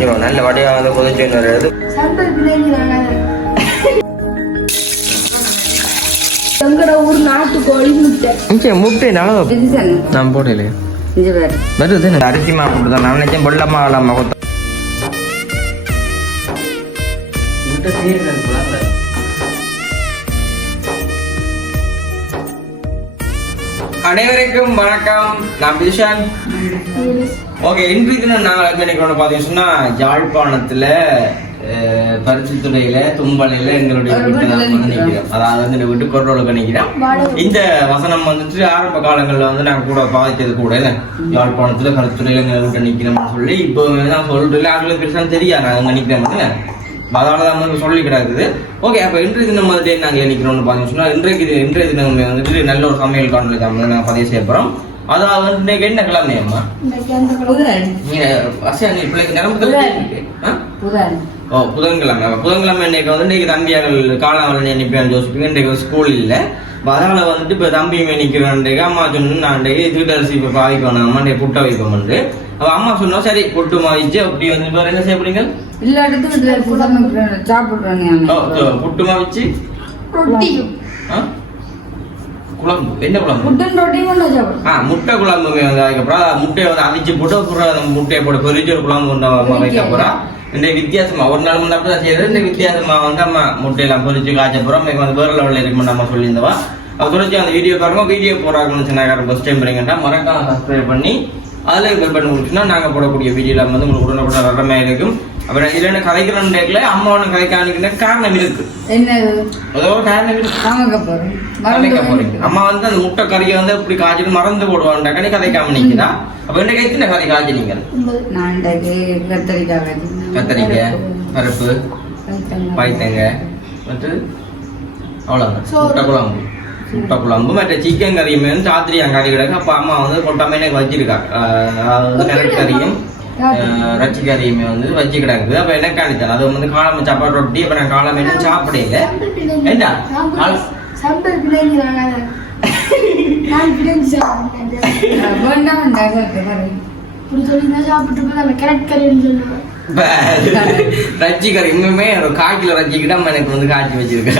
ஐயோ நல்ல வடிவாக வந்து கொதிச்சு வருது. சாம்பிள் பிள்ளைங்க எங்கட ஊர் நாட்டுக்கோழி முட்டை இங்கே முட்டை நல்லா இதுதானே நான் போடல இது வேறு. வருது என்ன? அரிசி மாவு நான் நினைச்சேன் கொத்த அனைவருக்கும் வணக்கம். நான் பிஷான் ஓகே தினம் நாங்கள் ஒன்று பார்த்தீங்கன்னா யாழ்ப்பாணத்துல அஹ், பருத்தித்துறையில தும்பலையில எங்களுடைய நிற்கிறோம் அதாவது வந்து வீட்டு கொரோலுக்கு நிற்கிறோம் இந்த வசனம் வந்துட்டு ஆரம்ப காலங்களில் வந்து நாங்கள் கூட பாதித்தது கூட யாழ்ப்பாணத்துல கருத்துறையில எங்க வீட்டை நிற்கிறோம்னு சொல்லி இப்போ நான் சொல்றதுல அவங்களுக்கு பெருசா தெரியாது. நான் அங்கே நிற்கிறேன் அதனால தான் வந்து சொல்லி கிடக்குது. ஓகே அப்போ இன்றைய தினம் வந்துட்டு நாங்கள் நிற்கிறோம்னு பார்த்தீங்கன்னா இன்றைக்கு இன்றைய தினம் வந்துட்டு நல்ல ஒரு சமையல் காணொலி தான் நாங்கள் பதிவு செய்ய போகிறோம் அதாவது வந்து இன்னைக்கு என்ன இன்னைக்கு அந்த புதன். நீங்க அசியா நீ பிள்ளைக்கு நிரம்பு ஓ புதன்கிழமை. புதன்கிழமை இன்னைக்கு வந்து இன்னைக்கு தம்பியார்கள் காலாவல் நினைப்பேன் ஜோசிப்பீங்க. இன்றைக்கு ஸ்கூல் இல்ல. அதனால வந்துட்டு இப்ப தம்பியுமே நிக்கிறேன் அம்மா சொன்னு நான் தீட்டரிசி இப்ப பாவிக்கணும் அம்மா புட்ட வைப்போம்னு அப்ப அம்மா சொன்னா சரி புட்டு மாவிச்சு அப்படி வந்து வேற என்ன செய்ய போறீங்க? எல்லா இடத்துக்கும் து- புட்டு மாவிச்சு ரொட்டியும் ஆ? குழம்பு. என்ன குழம்பு? புட்டன் ரொட்டி சாப்பிடுறேன் ஆ முட்டை குழம்பு அதுக்கப்புறம் முட்டையை வந்து அவிச்சு போட்டு அப்புறம் அந்த முட்டையை போட்டு பொரிச்சு ஒரு குழம்பு கொண்டு வைக்க போறா. இந்த வித்தியாசமா? ஒரு நாள் முன்னாடி தான் செய்யறது. இந்த வித்தியாசமா? வந்து அம்மா முட்டையெல்லாம் பொரிச்சு காய்ச்ச போறோம் இன்னைக்கு வந்து வேற லெவலில் இருக்குன்னு நம்ம சொல்லியிருந்தவா. அது தொடர்ச்சி அந்த வீடியோ பாருங்க. வீடியோ போறாங்கன்னு சொன்னாங்க. ஃபர்ஸ்ட் டைம் பண்ணீங்கன்னா மறக்காம சப்ஸ்கிரைப் பண்ணி அதில் பண்ணி கொடுத்துன்னா நாங்கள் போடக்கூடிய வீடியோல வந்து உங்களுக்கு உடனுக்குடன் வர இருக்கும். அப்புறம் இல்லைன்னு கதைக்கிறோம் டேக்கில் காரணம் இருக்கு. என்னது ஏதோ ஒரு காரணம் இருக்கு. போறீங்க. அம்மா வந்து அந்த முட்டை கறியை வந்து இப்படி காய்ச்சிட்டு மறந்து போடுவாங்க கனி கதைக்காம நிக்கிறா அப்ப என்ன கைத்து கறி காய்ச்சி நீங்க கத்தரிக்காய் கத்தரிக்காய் பருப்பு. பைத்தங்க மற்ற அவ்வளவுதான். முட்டை குழம்பு. முட்டை குழம்பு மற்ற சிக்கன் கறியுமே வந்து சாத்திரி கறி கிடக்கு அப்ப அம்மா வந்து கொட்டாமே எனக்கு வச்சிருக்காங்க அதாவது கரட் கறியும் ரச்சி கறியுமே வந்து வச்சு கிடக்குது அப்ப என்ன காணித்தேன் அது வந்து காலம சாப்பாடு ரொட்டி அப்ப நான் காலமே சொல்லி தான் சாப்பிட்டு கேரட் கறின்னு சொல்லுவேன் ரச்சி கறி இன்னுமே ஒரு கால் கிலோ எனக்கு வந்து காய்ச்சி வச்சிருக்கேன்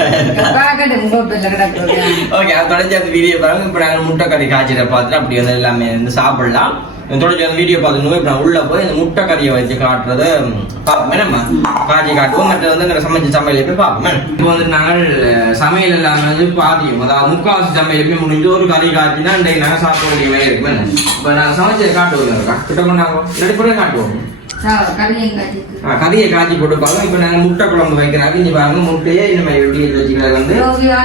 ஓகே அது தொடர்ச்சி அந்த வீடியோ பாருங்க. இப்போ நாங்கள் முட்டை கறி காய்ச்சிட பார்த்துட்டு அப்படி வந்து எல்லாமே வந்து சாப்பிடலாம். தொடர்ச்சி அந்த வீடியோ பார்த்துட்டு இப்போ நான் உள்ள போய் அந்த முட்டை கறியை வச்சு காட்டுறத பார்ப்போம். என்னம்மா? காய்ச்சி காட்டுவோம். மற்ற வந்து சமைச்ச சமையல் எப்படி பார்ப்போம். இப்போ வந்து நாங்கள் சமையல் எல்லாமே வந்து பாதியும். அதாவது முக்காவாசி சமையலுமே முடிஞ்சு ஒரு கறி காய்ச்சினா இன்றைக்கு நாங்கள் சாப்பிடக்கூடிய மாதிரி இருக்கும். இப்போ நாங்கள் சமைச்சதை காட்டுவோம். கிட்ட கொண்டாங்க. நடிப்புறே காட்டுவோம். காய்ச்சி கறியை காய்ச்சி போட்டுப்பாங்க. இப்போ நாங்கள் முட்டை குழம்பு வைக்கிறாங்க. இங்க பாருங்க முட்டையே இனிமேல் வெட்டி வச்சுக்கிறது வந்து.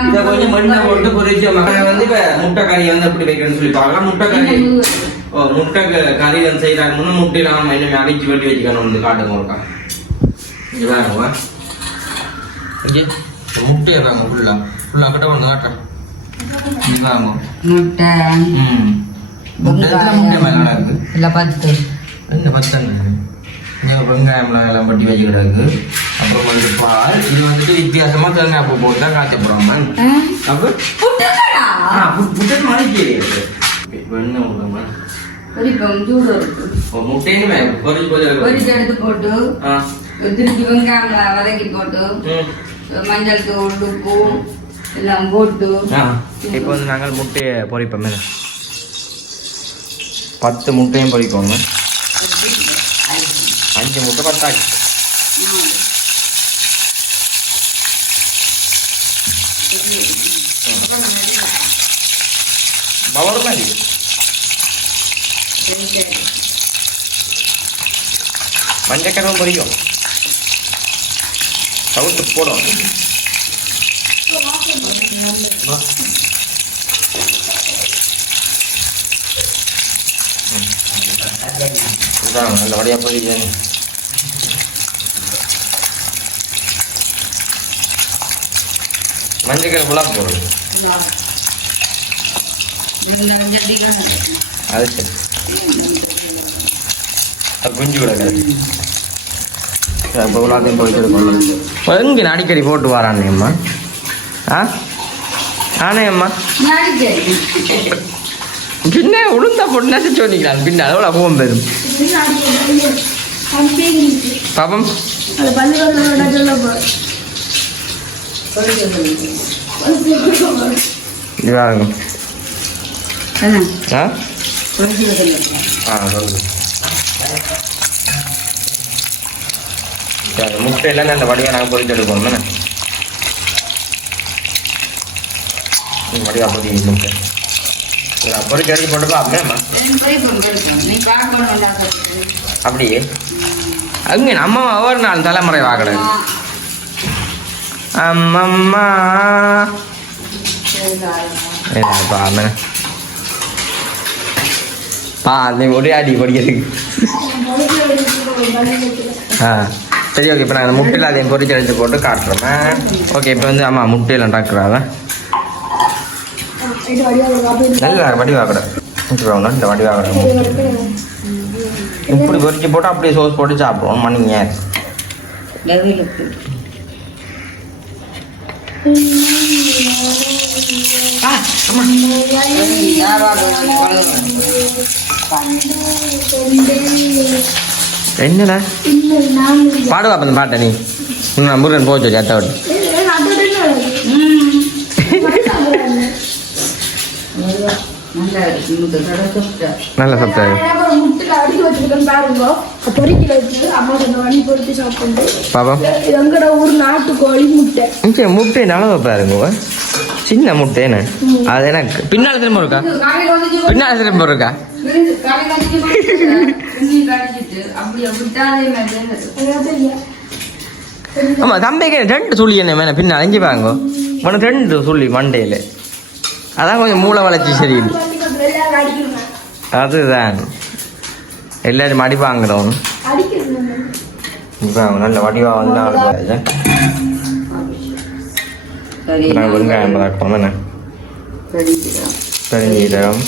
இதை கொஞ்சம் மண்ணை போட்டு பொரிச்சு மகனை வந்து இப்ப முட்டை கறி வந்து எப்படி வைக்கணும்னு சொல்லி பார்க்கலாம். முட்டை கறி ஓ முட்டை கறி வந்து செய்யறாங்க முன்ன முட்டையில நம்ம இனிமே அடிச்சு வெட்டி வச்சுக்கணும் வந்து காட்டுங்க ஒருக்கா பாருங்க இங்கே. முட்டையை பாருங்க ஃபுல்லா ஃபுல்லா கிட்ட வந்து காட்டுறேன். பாருங்க. முட்டை. முட்டை முட்டை மேல கிடக்கு இல்லை பத்து. பத்தங்க இங்கே வெங்காயம்லாம் எல்லாம் பட்டி வச்சுக்கிடாது அப்புறம் வந்து பால் இது வந்துட்டு வித்தியாசமா தேங்காய் பூ போட்டு தான் காய்ச்ச போறாங்க. அப்போ? புட்டுக்கடா? ஆ பு- புட்டு மலைக்கு வெண்ணெய் ஓ முட்டையுமே போட்டு திருப்பி வெங்காயம் வதக்கி போட்டு மஞ்சள் தூள் உப்பு எல்லாம் போட்டு. இப்போ வந்து நாங்கள் முட்டையை பொரிப்போம் பத்து முட்டையும் பொரிப்போங்க அஞ்சு முட்டை பத்தாச்சு பவர் மாதிரி மஞ்சக்கரம் புரியும் சவுத்து போடும் இதான் நல்ல வழியாக பொரியும் மஞ்சக்கரை ஃபுல்லாக போடுறது. அது சரி. அது குஞ்சு கூட இப்போ எல்லாத்தையும் போயிட்டு எங்கே அடிக்கடி போட்டு வரானே அம்மா. ஆ? ஆனே அம்மா. பின்ன உளுந்தா போட்டு சொன்னிக்கலாம் பின்ன அதோட கோவம் பெறும் சம்திங் ஆ? சொல்லுங்க முட்டையெல்லாம் அந்த வடிவா நாங்கள் பொறிச்சு எடுக்கணும் என்ன வடிவா பொறி முட்டை. பொறிச்சு எடுத்து போட்டு அப்படியேம்மா ரெண்டு பொரி கொண்டு எடுக்கணும் நீ பார்க்கணும் அப்படியே? அங்கே நம்ம ஒவ்வொரு நாள் தலைமுறை வாக்கணும் அம்மம்மா. பா அம்மன பா நீ ஒரே அடி படிக்கிறதுக்கு ஆ சரி ஓகே இப்போ நான் முட்டையில் அதையும் பொறிச்சு எடுத்து போட்டு காட்டுறேன். ஓகே இப்போ வந்து ஆமாம் முட்டையில் டாக்டராக நல்ல வடிவாக்கடை. நல்ல வடிவாக்கடை இப்படி பொறிச்சு போட்டு அப்படியே சோஸ் போட்டு சாப்பிடுவோம். மணிங்க. என்னடா? பாடுவா அந்த பாட்டை நீ. நான் முருகன் போச்சு சொல்லி அத்தை விட்டு. நல்லா இருக்கு நல்ல பாருங்க. பொறிக்கல அம்மா வண்டி பொறுத்து சாப்பிட்டு பாப்பா. இது எங்கட ஊர் நாட்டுக்கோழி முட்டை. சரி முட்டை நல்லதா பாருங்க. சின்ன முட்டை என்ன? அது எனக்கு. பின்னால் திரும்ப இருக்கா? பின்னால் திரும்ப இருக்கா? ஆமா தம்பிக்கு ரெண்டு சுழி என்ன வேணும் பின்னால்? அஞ்சு பாருங்க. உனக்கு ரெண்டு சுழி மண்டையில். அதான் கொஞ்சம் மூளை வளர்ச்சி சரியில்லை. அதுதான். எல்லாரும் அடிப்பாங்கணும் அடிக்கணும் இப்போ நல்ல வடிவா வந்து நாலு பாருங்க சரி நான் வெங்காயம் பார்க்கணும் என்ன கடிக்கிறோம் பெருஞ்சீரகம்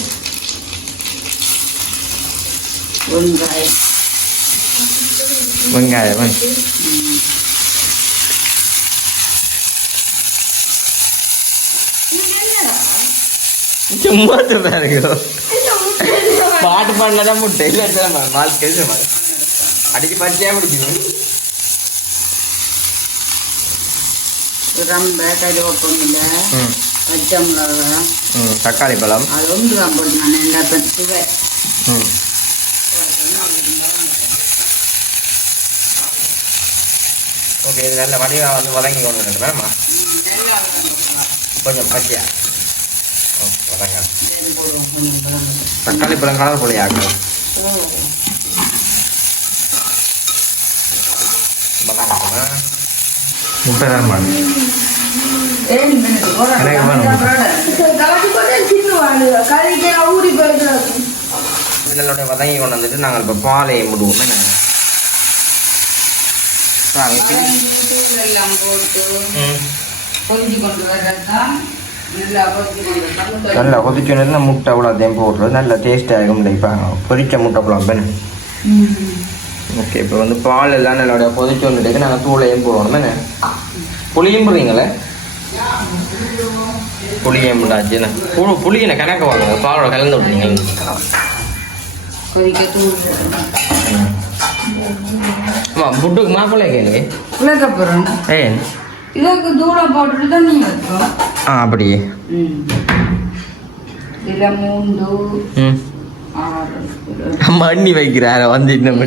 வெங்காயம் வெங்காயம் சும்மா பாருங்க பாட்டு பாடினதான் முட்டை இல்லை வாழ்க்கை அடிச்சு பறிச்சே முடிச்சுக்கணும் ரொம்ப கருவேப்பமில்லை பச்சை மிளகா தக்காளி பழம் அது ஒன்று தான் போட்டு நான் எல்லா ஓகே இது நல்ல வடிவா வந்து வதங்கி கொண்டு வந்துட்டு கொஞ்சம் பச்சையா ஓ வதங்க தக்காளி பழம் கலர் போலி ஆகும் வதங்கட்டுமா முட்டை தான் பாருங்க எனக்கு வேணும். கலட்டி போட்டு சின்ன வாழுங்க கறிக்கு ஊறி போயிடுறாங்க இதனோட வதங்கி கொண்டு வந்துட்டு நாங்கள் இப்போ பாலை முடுவோம் என்ன நாங்கள் பிரி- எல்லாம் போட்டு ம் கொதிச்சு கொண்டு வரதான் நல்லா நல்லா கொதிச்சோன்னா முட்டை அவ்வளோத்தையும் போடுறது நல்ல டேஸ்ட்டாக இருக்கும் இப்போ பொரிச்ச முட்டை பெண்ணு ஓகே இப்போ வந்து பால் எல்லாம் நல்லோட கொதிச்சு வந்துட்டு நாங்கள் தூளையும் போடணும் என்ன புளியும் போடுறீங்களே புளியும் போட்டாச்சு என்ன புழு புளி என்ன கணக்கு வாங்க பாலோட கலந்து விட்டுறீங்க கொதிக்க தூள் ஆமாம் புட்டுக்கு மாப்பிள்ளை கேளு உலகப்புறம் ஏன் இதுக்கு தூளம் போட்டுட்டு தண்ணி வைக்கும் ஆ அப்படியே. ம். இதில் மூண்டு ம். ஆறு மண்ணி வைக்கிறார வந்து இன்னும்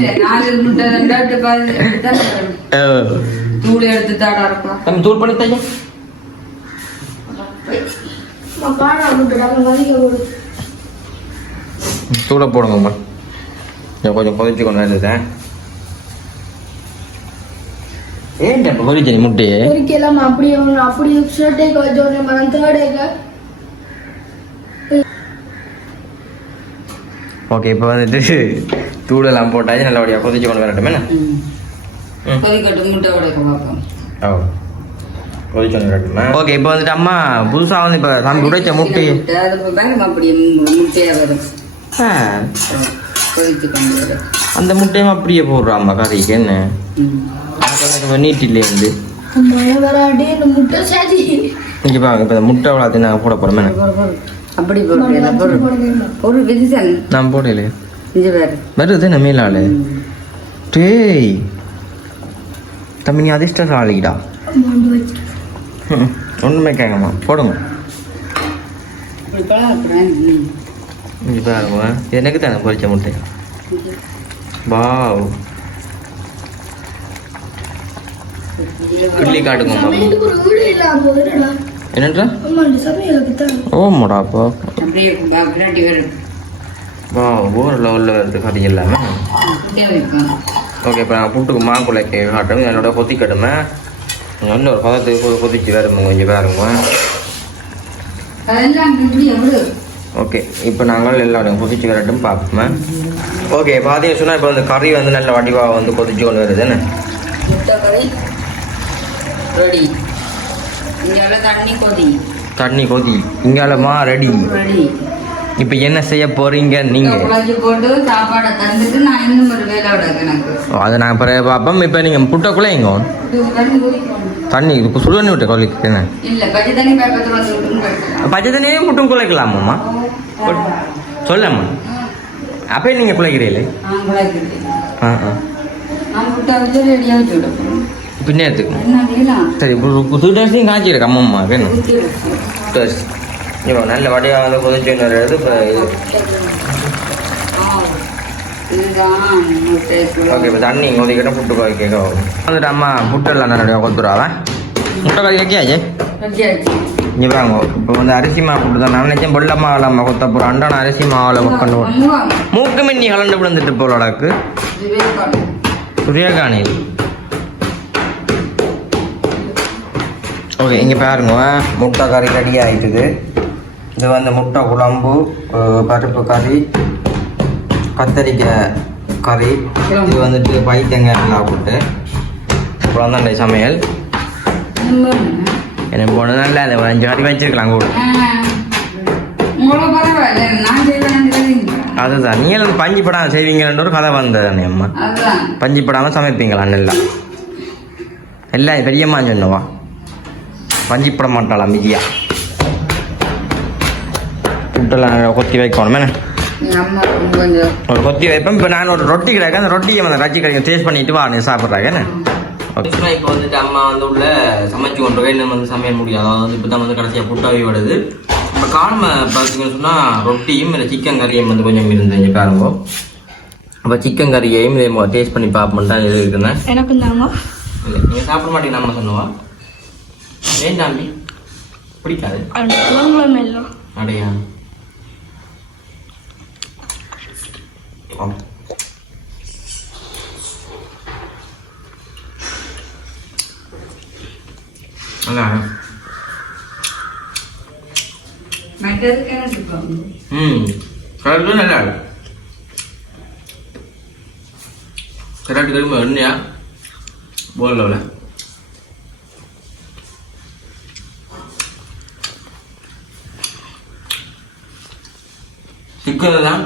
தூள் எடுத்து தாடா இருக்கும். நம்ம தூள் பண்ணி போடுது தூளை போடுங்கம்மா இதை கொஞ்சம் கொதிச்சு கொண்டு வந்துட்டேன். வச்சோடனே மனம் தேர்டேக்க ஓகே இப்போ வந்துட்டு தூளெல்லாம் போட்டாச்சு நல்லபடியாக கொதிச்சு கொண்டு வரட்டும் என்ன ம். ம். கொதிக்கட்டு முட்டை உடைக்க பார்ப்போம் ஓ கொதிச்சு கொண்டு வரட்டுமா ஓகே இப்போ வந்துட்டு அம்மா புதுசாக வந்து இப்போ தம்பி உடைச்ச முட்டை அந்த முட்டையும் அப்படியே போடுறாம்மா கறிக்கு என்ன. நீட்டிலே சரி இங்கே பாருங்க இப்போ முட்டை அவ்வளோத்தையும் நாங்கள் போட போகிறோம். அப்படி ஒரு விதிசன் நான் போடலையே. இது வேறு. வருது நம்ம மேலாள்? டேய் தம்பி நீ அதிர்ஷ்டசாலிடா. அம்மாண்டு வச்சு ம், ஒண்ணுமே கேட்கமா போடுங்க இங்கே பாருங்க எனக்கு தானே பொரிச்ச முட்டை? வாவ். கிள்ளி காட்டுங்க என்னன்றா? அம்மாண்டு சமையலுக்கு தான் ஓமாடா அப்போ. அப்படியே விராட்டி வரும் வா ஒரு லெவலில் வருது அப்படியே வைக்கும் ஓகே இப்போ நான் புட்டுக்கு மாங்குள்ளை காட்டும் என்னோட கொத்தி கட்டுமே. நல்ல ஒரு பதத்துக்கு கொதிச்சு வருங்க கொஞ்சம் பாருங்க ஓகே இப்போ நாங்கள் எல்லாரும் கொதிச்சு வரட்டும் பார்ப்போமே ஓகே பார்த்தீங்க சொன்னால் இப்போ வந்து கறி வந்து நல்ல வடிவாக வந்து கொதிச்சு கொண்டு வருது என்ன? முட்டை கறி. ரெடி. இங்கே தண்ணி கொதி. தண்ணி கொதி. இங்காலமா ரெடி. ரெடி. இப்போ என்ன செய்ய போறீங்க குழஞ்சி போட்டு சாப்பாடை தந்துட்டு நான் இன்னும் ஒரு வேலையோட எனக்கு. அதை நான் பிறகு பார்ப்போம் இப்போ நீங்கள் முட்டைக்குள்ளே எங்க? தண்ணி இது சுடு தண்ணி விட்டு கொலைக்கு என்ன? இல்ல பச்சை தண்ணி. பச்சை தண்ணியே முட்டும் குலைக்கலாமாம்மா சொல்லம்மா. அப்போ நீங்கள் குலைக்கிறீங்களே? ஆ ஆ. நான் ரெடியாக என்ன வேலாம் சரி புதுடாசியும் காய்ச்சிருக்கு அம்மம்மா வேணும் ஊற்றி வச்சு சரி இப்போ நல்ல வடிவாக வந்து கொதிச்சு வருது இப்போ ஓகே இப்போ தண்ணி கொதிக்கிட்ட புட்டு கொதிக்க வந்துட்டு அம்மா புட்டெல்லாம் நிறையா கொத்துறாவ முட்டை கறி வைக்காச்சு ரெடியாச்சு இங்கே பாருங்க இப்போ வந்து அரிசி மாவு புட்டு தான் நான் நினைச்சேன் வெள்ள மாவில் கொத்த போகிறோம் அண்டான அரிசி மாவில் ஒர்க் பண்ணுவோம் மூக்கு மின்னி கலண்டு விழுந்துட்டு இது வேக்காடு சூரியகாணி ஓகே இங்கே பாருங்க. முட்டை கறி ரெடி ஆயிட்டுது. இது வந்து முட்டை குழம்பு பருப்பு கறி கத்தரிக்காய் கறி. இது வந்துட்டு பைத்தங்காய் எல்லாம் போட்டு. அப்புறம் தான் இந்த சமையல். எனக்கு போன நல்லா இந்த ஒரு அஞ்சு கறி வச்சிருக்கலாம் கூட. அதுதான். நீங்கள் வந்து பஞ்சு படம் செய்வீங்கன்ற ஒரு கதை வந்தது அம்மா? பஞ்சு படாமல் சமைப்பீங்களா நல்லா? எல்லாம் பெரியம்மா சொன்னவா? பஞ்சு பட மாட்டாளாம் விஜயா ஃபுட்டெல்லாம் கொத்தி வைக்கணும். ஒரு கொத்தி வைப்பேன் இப்போ நான் ஒரு ரொட்டி கிடையாது அந்த ரொட்டியை வந்து ரச்சி கிடைக்கும் டேஸ்ட் பண்ணிட்டு வா நீ சாப்பிட்றாங்க. என்ன? இப்போ வந்துட்டு அம்மா வந்து உள்ள சமைச்சு கொண்டு கையில் வந்து சமையல் முடியாது. அதாவது வந்து இப்போ தான் வந்து கடைசியாக புட்டாவி வருது. இப்போ காலம பார்த்தீங்கன்னு சொன்னால் ரொட்டியும் இல்லை சிக்கன் கறியும் வந்து கொஞ்சம் இருந்துச்சு பாருங்க. அப்போ சிக்கன் கறியையும் டேஸ்ட் பண்ணி பார்ப்போம் தான் இது இருக்குண்ணே எனக்கு நீங்கள் சாப்பிட மாட்டீங்க நம்ம சொன்னவா? தாண்டி பிடிக்காது. அடையா. ம் கரெக்டு நல்லா இருக்கு. கரெக்டு திரும்ப எண்ணெயா போடல சிக்கன் தான்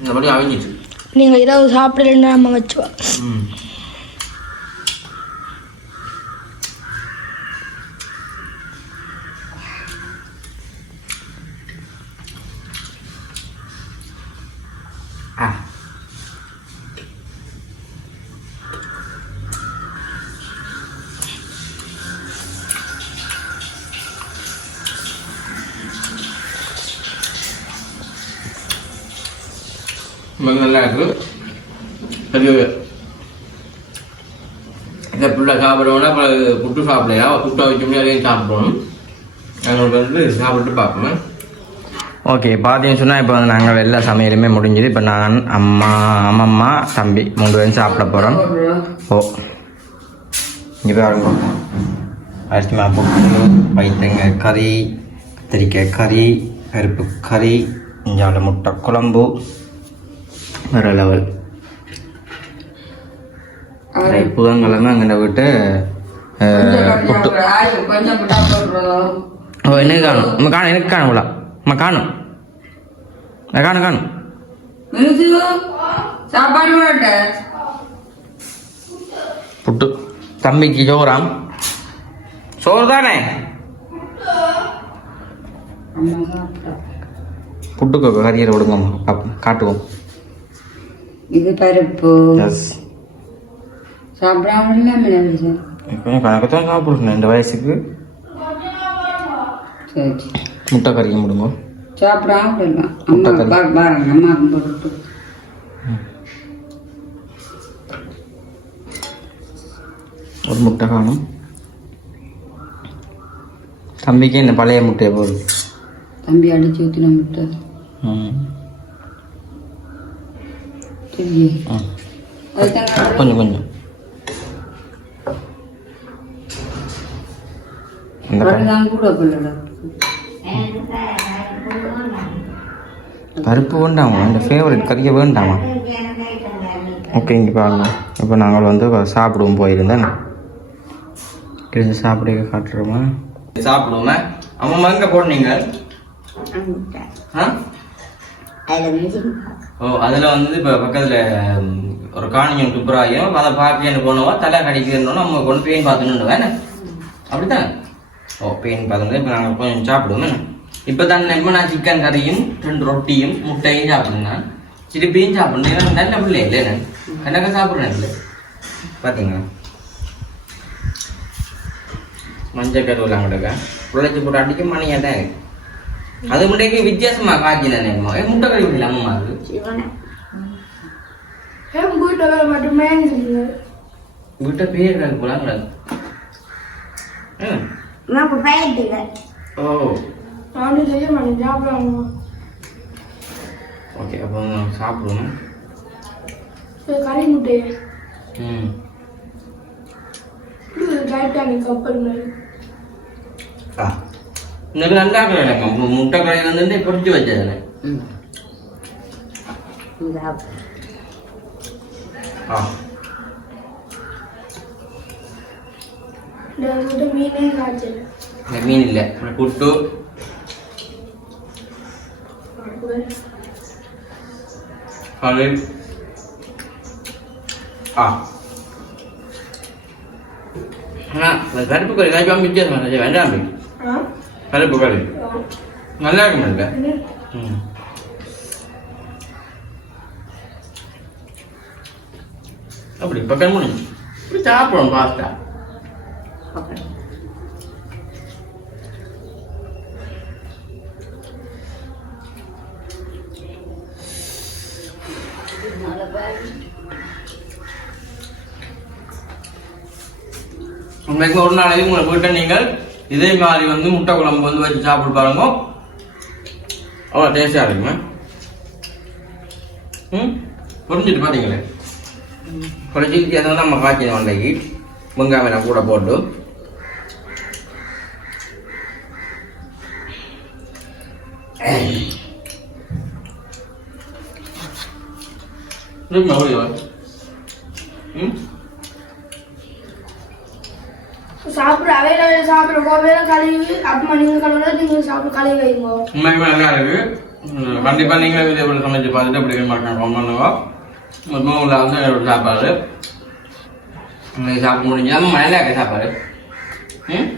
இந்த மாதிரி அவிஞ்சிட்டு நீங்கள் ஏதாவது சாப்பிடலன்னா நம்ம வச்சுவா. ம். அது இதை ஃபுல்லாக சாப்பிடுவோம்னா பிறகு புட்டு சாப்பிடலையா? புட்டை வச்சோம்னா அதையும் சாப்பிடுவோம் நாங்கள் வந்து சாப்பிட்டு பார்ப்போம். ஓகே பார்த்தீங்கன்னு சொன்னால் இப்போ வந்து நாங்கள் எல்லா சமையலுமே முடிஞ்சுது. இப்போ நான் அம்மா அம்மம்மா தம்பி மூணு பேரும் சாப்பிட போகிறோம் ஓ இங்கே பாருங்க அரிசி மா புட்டு வைத்தங்க கறி கத்திரிக்காய் கறி பருப்பு கறி இஞ்சால முட்டை குழம்பு. வேறு லெவல் புதன்கிழமை அங்கே விட்டு ஓ எனக்கு காணும்? நம்ம காணும் எனக்கு காணும்ல அம்மா காணும். நான் காணும் காணும். போட்ட. தம்பிக்கு சோறாம் சோறு தானே? புட்டுக்கு கறியில் விடுங்கம்மா. பார்ப்போம் காட்டுவோம். இது பருப்பு. சாப்பிடாம கொஞ்சம் கணக்கு தான் சாப்பிடணும் இந்த வயசுக்கு. முட்டை கறிக்க முடியுங்க சாப்பிடாம போயிடலாம். அம்மா பாருங்க அம்மாவுக்கு போட்டு ஒரு முட்டை காணும். தம்பிக்கு இந்த பழைய முட்டையை போடு. தம்பி அடிச்சு ஊற்றின முட்டை. ம். கொஞ்சம் கொஞ்சம் பருப்பு வேண்டாமா இந்த ஃபேவரட் கறியை வேண்டாமா ஓகே இங்கே பாருங்க இப்போ நாங்கள் வந்து சாப்பிடுவோம் போயிருந்தேன் கிழிஞ்சு சாப்பிட காட்டுறோமா சாப்பிடுவோமா அம்மா எங்கே போடுனீங்க ஆ ஓ அதில் வந்து இப்போ பக்கத்தில் ஒரு காணியம் துப்புராயும் அதை பார்க்கன்னு போனவா தலை கடிக்கணும் நம்ம கொண்டு பெயின் பார்த்துன்னு வேணே அப்படித்தான். ஓ பெயின் பார்த்துட்டு இப்போ நாங்கள் கொஞ்சம் சாப்பிடுவோம். இப்போ தான் இப்போ நான் சிக்கன் கறியும் ரெண்டு ரொட்டியும் முட்டையும் சாப்பிடுங்க திருப்பியும் சாப்பிடணும். ஏன்னா நல்ல பிள்ளை இல்லை. நான் கணக்காக சாப்பிட்றேன் இல்லை பார்த்தீங்களா மஞ்சள் கருவில் அங்கிட்ட உழைச்சி போட்டு அடிக்க மணியாக தான் இருக்கு அது முட்டைக்கு வித்தியாசமா காய்ச்சினேன் நேரமா? ஏ முட்டை கறி விடல அம்மா அது? ஏன் வீட்டில் மட்டுமே விட்ட பேர் எனக்கு போலாங்களா ஓ. நானும் செய்ய மாட்டேன் சாப்பிடுவாங்க ஓகே அப்போ சாப்பிடுவோம். கறி முட்டையை. ம். டைட்டானிக் கப்பல் மாதிரி. ஆ. இன்னைக்கு நல்லா இருக்கிறேன் முட்டை கறி வந்து பொறிச்சு வச்சதுனே ஆ இந்த முட்டை மீனே காய்ச்சல் இந்த மீன் இல்லை புட்டு கறி ஆ ஆ கருப்பு கறி நல்லா இருக்கும் இல்லை அப்படி பக்கம் கண்மணி இப்படி சாப்பிடுவோம் பாஸ்தா உங்களுக்கு ஒரு நாளைக்கு உங்களை வீட்டை நீங்கள் இதே மாதிரி வந்து முட்டை குழம்பு வந்து வச்சு சாப்பிட்டு பாருங்க. அவ்வளோ டேஸ்டாக இருக்குங்க. ம்? புரிஞ்சுட்டு பார்த்தீங்களே குறைச்சி வித்தியாசம் நம்ம காய்ச்சி வண்டைக்கு வெங்காயம் கூட போட்டு. திரும்ப ஓடிவா ம் சாப்பிட அவையில சாப்பிட கோவையில கழுவி அப்பமா நீங்க கழுவுல நீங்க சாப்பிட கழுவி வைங்க. உண்மைக்குமே நல்லா இருக்கு. கண்டிப்பா நீங்களும் இதே போல சமைச்சு பார்த்துட்டு அப்படி மாட்டேன். ரொம்ப மூவில் வந்து ஒரு சாப்பாடு. இன்னைக்கு சாப்பிட முடிஞ்சாம மழையில இருக்க சாப்பாடு. ம்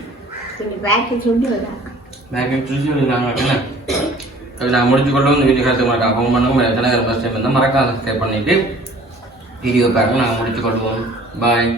பேக்கிங் என்ன? நான் முடிச்சு கொண்டு வந்து வீடியோ கருத்து மாட்டேன். ஃபோன் பண்ணுங்க. எத்தனை ஃபஸ்ட் டைம் இருந்தால் மறக்காம சப்ஸ்கிரைப் பண்ணிட்டு வீடியோ பாருங்க நாங்கள் முடிச்சு கொள்வோம் பாய்